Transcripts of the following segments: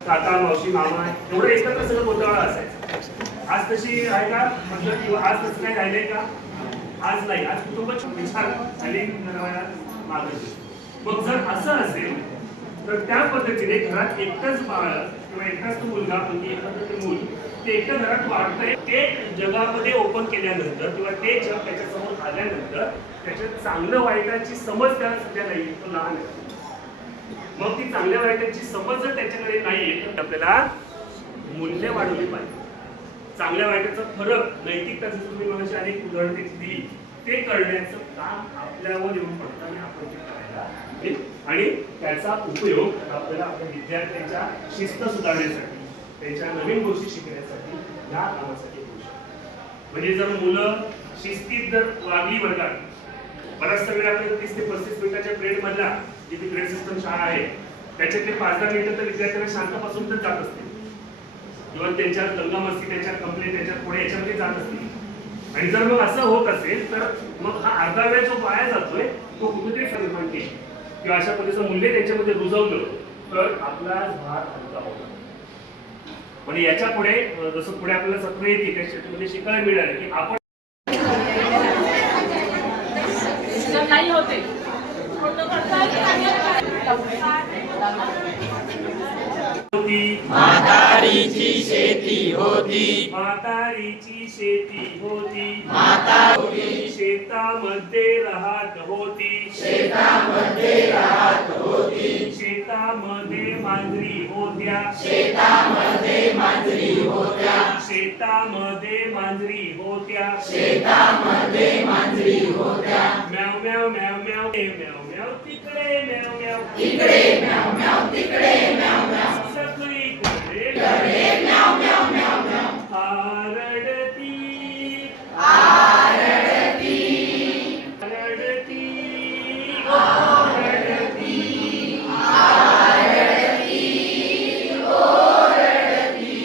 काका मावशी मामा एवढं एकत्र सगळं गोंधळ असायचं. आज तशी आहे का म्हटलं किंवा आज तसं काय राहिलंय का? आज नाही. आज कुटुंब विचार झाले मागं. मग जर असं असेल तर त्या पद्धतीने घरात एकटंच बाळ किंवा एकटाच तो मुलगा म्हणजे एखादं ते मूल ते एकट्या घरात वाढतंय, ते जगामध्ये ओपन केल्यानंतर किंवा ते जग त्याच्यासमोर आल्यानंतर त्याच्यात चांगलं वाईटाची समज त्याला सध्या नाही, तो लहान आहे. मग ती चांगल्या वाईटाची समज जर त्याच्याकडे नाहीये तर आपल्याला मूल्य वाढवली पाहिजे. चांगल्या वाईटाचा फरक, नैतिकता जर तुम्ही मगाशी अनेक उदाहरणं दिली, ते करण्याचं काम आपल्यावर येऊन पडतं आणि आपण ते करायला आणि त्याचा उपयोग आपल्याला आपल्या विद्यार्थ्यांच्या शिस्त सुधारण्यासाठी, त्यांच्या नवीन गोष्टी शिकण्यासाठी, या कामासाठी होऊ शकतो. म्हणजे जर मुलं शिस्तीत जर वागली वर्गात, बराचसा वेळ आपल्याला 30 ते 35 मिनिटाच्या पिरियड मधला जिथे ग्रेड सिस्टम शाळा आहे त्याच्यातले 5-10 मिनिटं तर विद्यार्थ्यांना शांतपासून तर जात असते किंवा त्यांच्या दंगामस्ती, त्यांच्या कंप्लेंट, त्यांच्या पुढे याच्यामध्ये जात असते. आणि जर मग असं होत असेल तर मग हा अर्धा वेळ जो वाया जातोय तो कुठेतरी निर्माण केली किंवा अशा पद्धतीचं मूल्य त्यांच्यामध्ये रुजवलं तर आपला भार हलका होता. म्हणजे याच्या पुढे जसं पुढे आपल्याला सत्र येते त्याच्यामध्ये शिकायला मिळालं की आपण नाही होते म्हातारीची शेती होती, म्हातारीची शेती होती, माता होती, शेतामध्ये राहत होती, शेतामध्ये राहत होती, शेतामध्ये मांजरी होत्या, शेतामध्ये मांजरी होत्या, शेतामध्ये मांजरी होत्या, शेतामध्ये मांजरी होत्या, म्याव म्याव म्याव म्याव म्याव म्याव तिकडे म्याव म्याव इकडे म्याव म्याव तिकडे म्याव म्याव, सगळीकडे म्याव म्याव म्याव म्याव, आरडती आरडती, आरडती ओरडती, आरडती, ओरडती,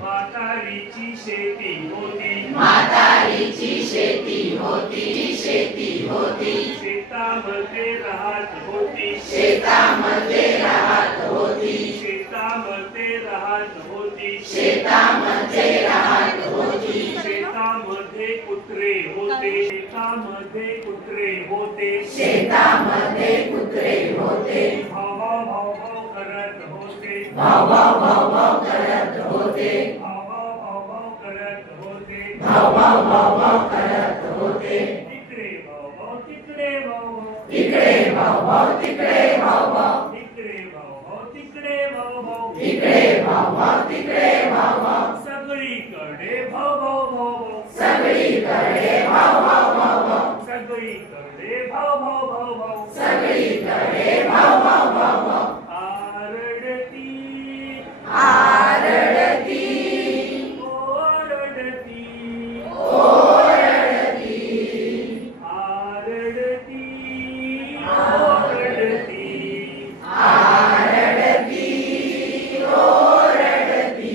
म्हातारीची शेती होती, म्हातारीची शेती होती, शेती होती, शेतामध्ये राहत होती, शेतामध्ये राहत होती, शेतामध्ये राहत होती, शेतामध्ये राहत होती, शेतामध्ये कुत्रे होते, शेतामध्ये कुत्रे होते, शेतामध्ये कुत्रे होते, भाव भाव भाव भाव करत होते, भाव भाव भाव भाव करत होते, भाव भाव भाव भाव करत होते, भाव भाव भाव भाव करत होते, तिकडे भाव भाव तिकडे भाव भाव, इकडे भाव भाव तिकडे भाव भाव, इकडे भाव भाव तिकडे भाव भाव, इकडे भाव भाव तिकडे भाव भाव, सगळीकडे भाव भाव भाव भाव, सगळीकडे भाव भाव भाव भाव, सगळीकडे भाव भाव भाव भाव, सगळीकडे भाव भाव भाव भाव, आरडती आरडती, ओरडती, ओरडती, आरडती ओरडती, आरडती, ओरडती,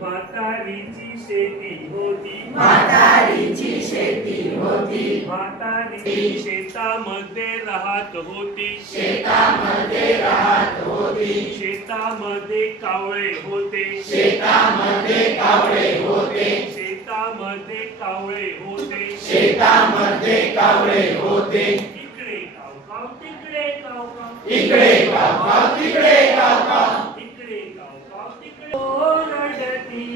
म्हातारीची शेती होती, म्हातारीची शेती होती, म्हातारी शेतामध्ये राहत होती, शेतामध्ये राहत होती, शेतामध्ये कावळे होते, शेतामध्ये कावळे होते, शेतामध्ये कावळे होते, शेतामध्ये कावळे होते, इकडे काव काव तिकडे काव काव, इकडे काव काव तिकडे काव काव, इकडे काव काव तिकडे ओरडती,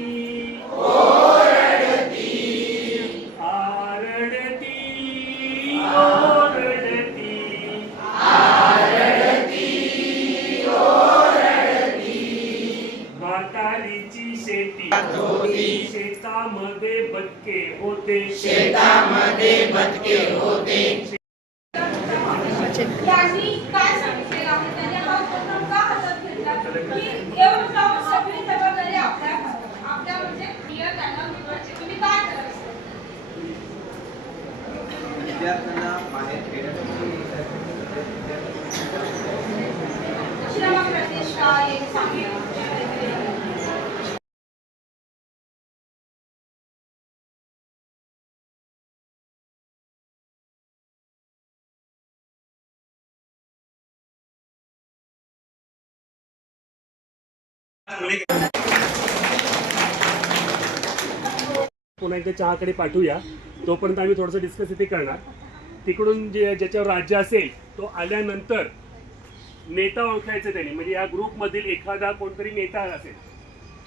ओरडती, आरडती ओरडती, आरडती, ओरडती, म्हातारीची शेती होती, शेतामध्ये बदके होते, शेतामध्ये बदके होते, यांनी काय सांगितलेलं आहे त्याने हा उपक्रम का हातात घेतला की एवढं काम सगळी जबाबदारी आपल्या म्हणजे क्लिअर त्यांना मिळवायची तुम्ही काय करायचं विद्यार्थ्यांना बाहेर खेळण्यासाठी श्रम प्रतिष्ठा एक सांगली पुन्हा एकदा चहाकडे पाठवूया. तोपर्यंत आम्ही थोडंसं डिस्कस इथे करणार. तिकडून ज्याच्यावर राज्य असेल तो आल्यानंतर नेता ओळखायचं त्यांनी, म्हणजे या ग्रुपमधील एखादा कोणतरी नेता असेल,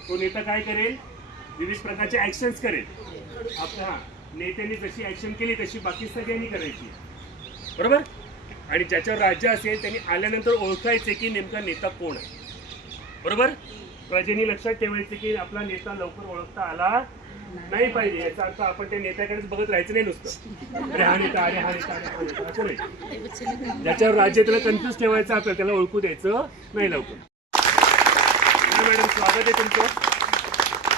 तो नेता काय करेल, विविध प्रकारचे ॲक्शन्स करेल. आपल्या नेत्यांनी जशी ॲक्शन केली तशी बाकी सगळ्यांनी करायची, बरोबर. आणि ज्याच्यावर राज्य असेल त्यांनी आल्यानंतर ओळखायचे की नेमका नेता कोण आहे, बरोबर. प्रजेनी लक्षात ठेवायचे की आपला नेता लवकर ओळखता आला नाही पाहिजे, याचा अर्थ आपण त्या नेत्याकडेच बघत राहायचं नाही नुसतं, अरे हा नेता, अरे हा नेता, अरे हा नेता, असं नाही. ज्याच्यावर राज्य त्याला कन्फ्युज ठेवायचं आपल्याला, त्याला ओळखू द्यायचं नाही लवकर. मॅडम, स्वागत आहे तुमचं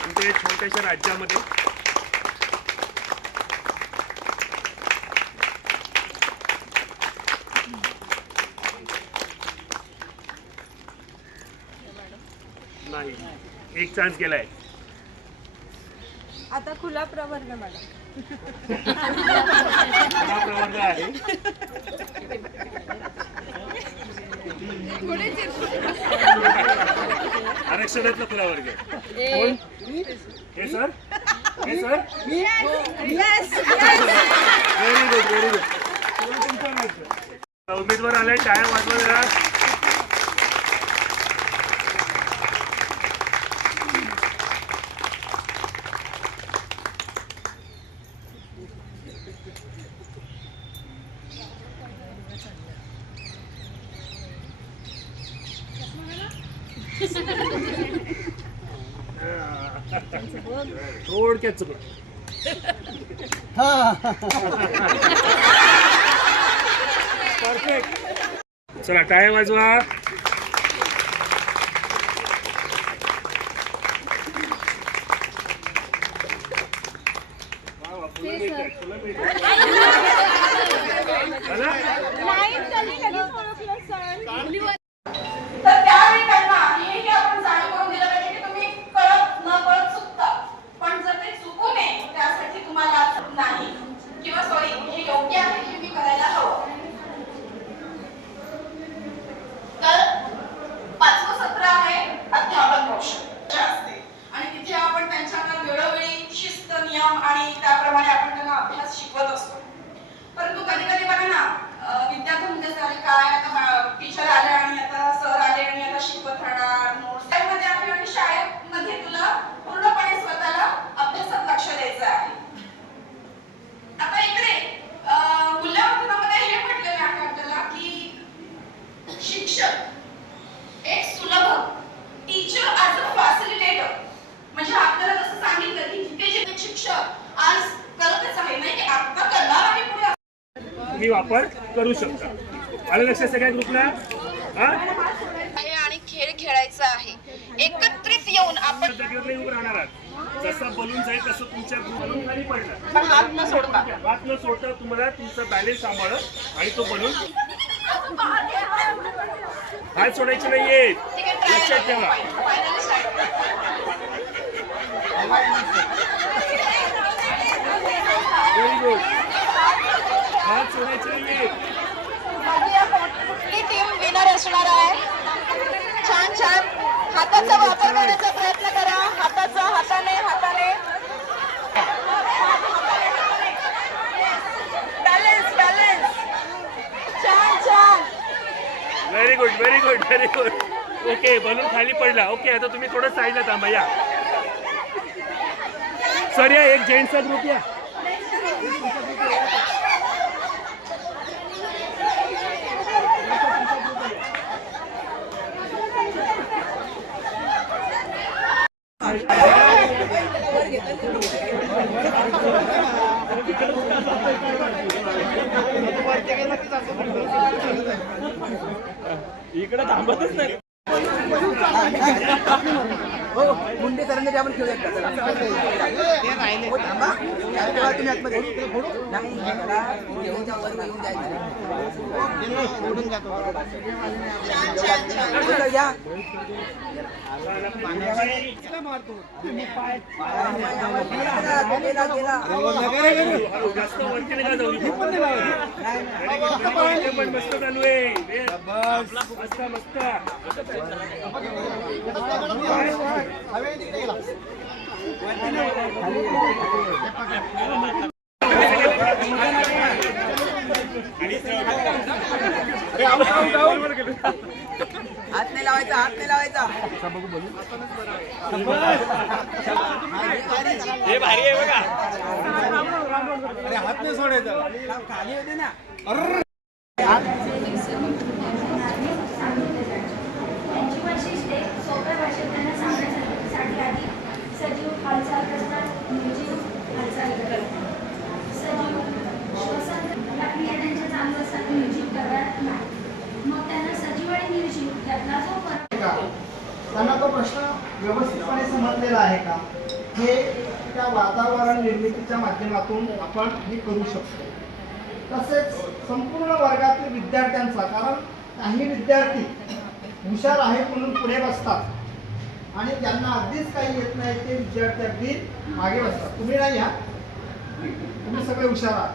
तुमच्या छोट्याशा राज्यामध्ये. नाही, एक चान्स गेलाय. आता खुला प्रवर्ग मॅडम. हा प्रवर्ग आहे. आरक्षणातला खुला वर्ग आहे. कोण? हे सर, हे sir, very good, very good. उमेदवार आलाय, टाळ्या वाजवा जरा. थोडक्यात चुकलं. परफेक्ट. चला टाळ्या वाजवा. फुलं मिळतात, फुलं मिळतात. झालं? तर त्यावेळी त्यांना हेही आपण जाणीव करून दिलं पाहिजे की तुम्ही कळत न कळत चुकता, पण जर ते चुकू नये त्यासाठी तुम्हाला नाही किंवा सॉरी हे योग्य आहे हे मी करायला हवं. तर 5वं सत्र आहे अध्यापन कौशल्य असते आणि तिथे आपण त्यांच्यावर वेळोवेळी शिस्त नियम आणि त्याप्रमाणे आपण त्यांना अभ्यास शिकवत असतो. परंतु कधी कधी बघा ना विद्यार्थ्यांमध्ये झाले काय आता टीचर आले आणि आता सर आले आणि आता शिकवत राहणार नोट्स मध्ये आहे आणि शाळेमध्ये तुला पूर्णपणे स्वतःला अभ्यासात लक्ष द्यायचं आहे. आता इकडे मूल्यवर्धनामध्ये हे म्हटलेलं आहे आपल्याला की शिक्षक एक सुलभ टीचर ॲज अ फॅसिलिटेटर, म्हणजे आपल्याला जसं सांगितलं की जिथे जे शिक्षक आज करतच आहे नाही की आता करणार आहे पुढे तुम्ही वापर करू शकता. आलं लक्षात सगळ्या ग्रुपला? आणि खेळ खेळायचा आहे. एकत्रित येऊन आपण उभं राहणार आहात. जसं बलून जाईल तसं तुमच्या बलून खाली पडणार. पण हात न सोडता हात न सोडता तुम्हाला तुमचा बॅलन्स सांभाळत आणि तो बलून हात सोडायचे नाहीये, लक्षात ठेवा. Very good. हात सोडायचे नाहीये. कुठली टीम विनर असणार आहे? छान छान हाताचा वापर करण्याचा प्रयत्न करा. हाताने बॅलन्स बॅलन्स. छान. Very good very good very good. Okay balloon खाली पडला. ओके आता तुम्ही थोडं साईडला थांबा. या सर, या एक जेंट्सचा ग्रुप या. इकडे थांबतच नाही. हो मुंडे सरांनी आपण खेळूयात का? हो, थांबा. तेव्हा तुम्ही आतमध्ये नाही मला घेऊनच्या वर घेऊन जायचं. या जास्त वरती नका जाऊ. पण मस्त चालू आहे. मस्त मस्त. हात नाही लावायचा. हे भारी आहे बघा. अरे हात नाही सोडायचा. खाली होते ना. त्यांची वैशिष्ट्ये सोप्या भाषेत त्यांना सांगण्यासाठी आधी सजीव हालचाल करतात, निर्जीव हालचाल करतात. सजीव श्वसन प्रक्रिया त्यांच्या चालू असतात, निर्जीव करत नाही. मग त्यांना सजीव आणि निर्जीव त्यातला जो फरक त्यांना तो प्रश्न व्यवस्थितपणे समजलेला आहे का, हे त्या वातावरण निर्मितीच्या माध्यमातून आपण हे करू शकतो. तसेच संपूर्ण वर्गातील विद्यार्थ्यांचा, कारण काही विद्यार्थी हुशार आहेत म्हणून पुढे बसतात आणि ज्यांना अगदीच काही येत नाही ते विद्यार्थी अगदी मागे बसतात. तुम्ही नाही, तुम्ही सगळे हुशार आहात.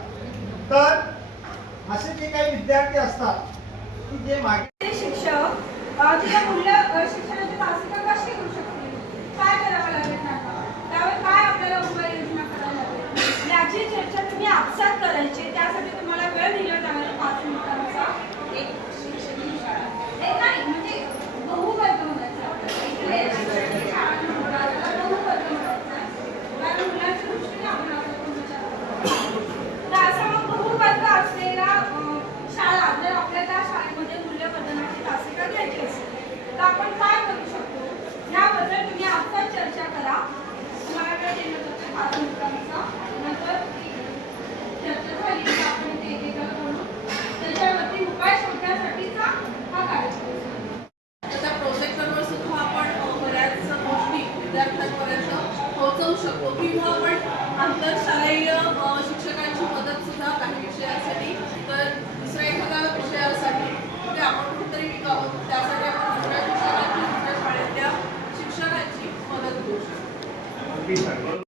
तर असे जे काही विद्यार्थी असतात की जे मागे शिक्षक तिच्या मूल्य शिक्षणाची तासिका कशी करू शकतील, काय करावं लागेल त्यांना, त्यावर काय आपल्याला उपाययोजना करायला लागेल याची चर्चा तुम्ही आपसात करायची. त्यासाठी तुम्हाला वेळ दिला जाणार 5 मिनिटांचा. एक शिक्षण शाळा हे नाही म्हणजे बहुवर्ग म्हणायचं. बहुवर्ग म्हणायचं कारण मुलांच्या दृष्टीने आपण आपला विचार करतो. तर असा मग बहुवर्ग असलेला शाळा जर आपल्या त्या शाळेमध्ये मूल्यवर्धनाची तासिका घ्यायची असेल तर आपण काय करू शकतो. शकतो किंवा आपण आंतरशालेय शिक्षकांची मदत सुद्धा काही विषयांसाठी तर दुसऱ्या एखाद्या विषयासाठी ते आपण कुठेतरी विकावं त्यासाठी आपण दुसऱ्या शिक्षकांची दुसऱ्या शाळेतल्या शिक्षकांची मदत घेऊ शकतो.